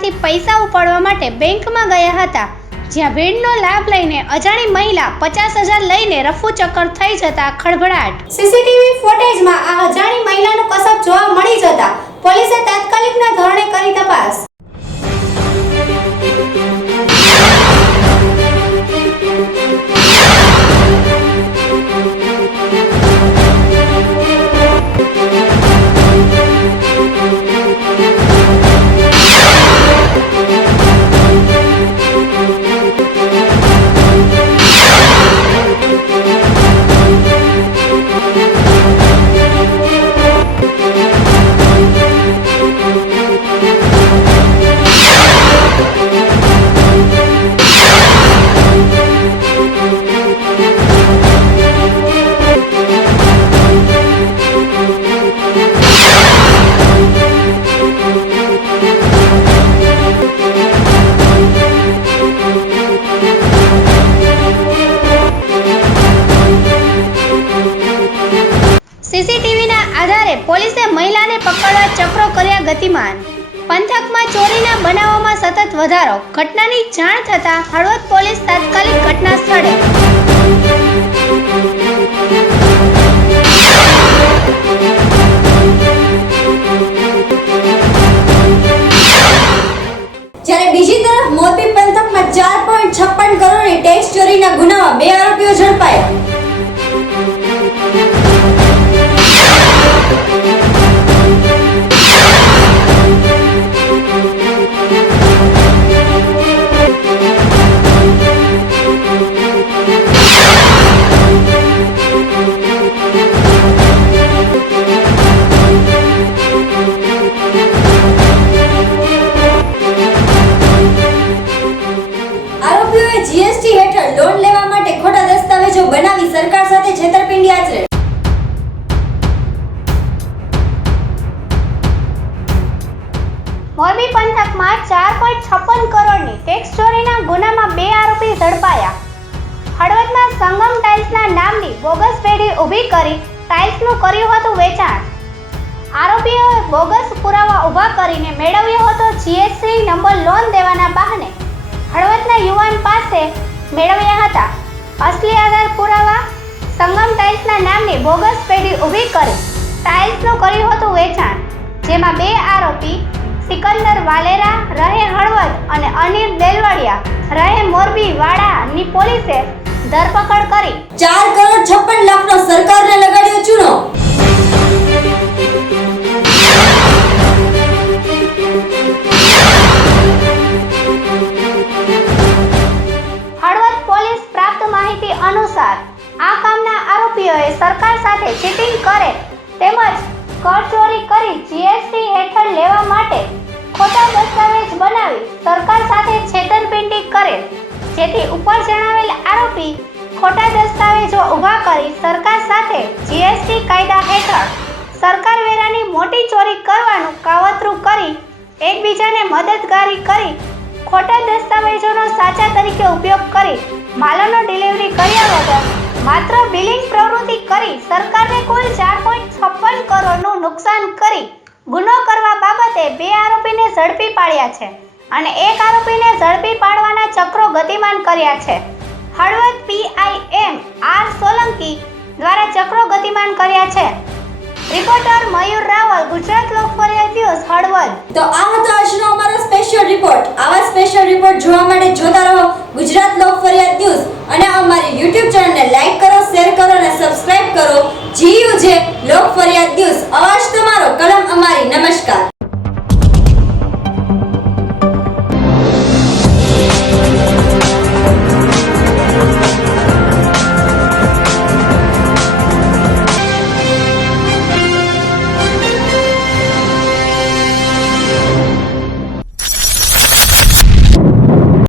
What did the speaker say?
ખાતામાંથી પૈસા ઉપાડવા માટે બેંકમાં ગયા હતા, જ્યાં ભીડનો લાભ લઈને અજાણી મહિલા 50,000 લઈને રફુચક્કર થઈ જતા ખળભળાટ। સીસીટીવી ફૂટેજમાં આ અજાણી મહિલાનો કસબ જોવા મળી જતા પોલીસે તાત્કાલિકના ધોરણે કરી તપાસ। સીસીટીવીના આધારે પોલીસે મહિલાને પકડવા ચક્રો કર્યા ગતિમાન। પંથકમાં ચોરીના બનાવોમાં સતત વધારો। ઘટનાની જાણ થતાં હળવદ પોલીસ તાત્કાલિક ઘટના સ્થળે। જ્યારે બીજી તરફ મોરબી પંથકમાં 4.56 કરોડની ટેક્સ ચોરીના ગુનામાં 2 આરોપીઓ ઝડપાયા। જીએસટી હેઠળ લોન લેવા માટે ખોટા દસ્તાવેજો બનાવી સરકાર સાથે છેતરપિંડી આચરે। મોરબી પંથકમાં 4.56 કરોડની ટેક્સ ચોરીના ગુનામાં 2 આરોપી ઝડપાયા। હળવદના સંગમ ટાઇલ્સના નામની બોગસ પેઢી ઊભી કરી ટાઇલ્સનું કર્યું હતું વેચાણ। આરોપીઓએ બોગસ પુરાવા ઊભા કરીને મેળવ્યો હતો જીએસટી નંબર લોન દેવાના બહાને હળવદના યુવાન પાસે મેળવ્યા હતા। અસલી આધાર પુરાવા સંગમ ટાઇલ્સના નામની બોગસ પેઢી ઊભી કરી ટાઇલ્સનું કર્યું હતું વેચાણ, જેમાં 2 આરોપી સિકંદર વાલેરા રહે હળવદ અને અનિલ દેલવાડિયા રહે મોરબી વાડાની પોલીસે ધરપકડ કરી 4.56 લાખનો સરકારને લગાડ્યો ચૂનો। અનુસાર આ કામના આરોપીઓએ સરકાર સાથે ચીટિંગ કરે તેમજ કર ચોરી કરી જીએસટી હેઠળ લેવા માટે ખોટા દસ્તાવેજ બનાવી સરકાર સાથે છેતરપિંડી કરેલ, જેથી ઉપર જણાવેલ આરોપી ખોટા દસ્તાવેજો ઊભા કરી સરકાર સાથે જીએસટી કાયદા હેઠળ સરકાર વેરાની મોટી ચોરી કરવાનું કાવતરું કરી એકબીજાને મદદગારી કરી ખોટા દસ્તાવેજોનો સાચા તરીકે ઉપયોગ કરી માલોનો ડિલિવરી કર્યા વગર માત્ર બિલિંગ પ્રવૃત્તિ કરી સરકારને કુલ 4.56 કરોડનું નુકસાન કરી ગુનો કરવા બાબતે 2 આરોપીને ઝડપી પાડ્યા છે અને 1 આરોપીને ઝડપી પાડવાના ચક્રો ગતિમાન કર્યા છે। હળવદ પીઆઈએમ આર સોલંકી દ્વારા ચક્રો ગતિમાન કર્યા છે। રિપોર્ટર મયુર રાવલ, ગુજરાત લોક ફરિયાદ ન્યૂઝ, હળવદ। તો આ હતો આજનો અમારો સ્પેશિયલ રિપોર્ટ। આવા સ્પેશિયલ રિપોર્ટ જોવા માટે જોતા રહો ગુજરાત લોક ફરિયાદ ન્યૂઝ અને અમારી YouTube ચેનલને લાઈક કરો, શેર કરો અને સબસ્ક્રાઇબ કરો। GUJ લોક ફરિયાદ ન્યૂઝ, અવાજ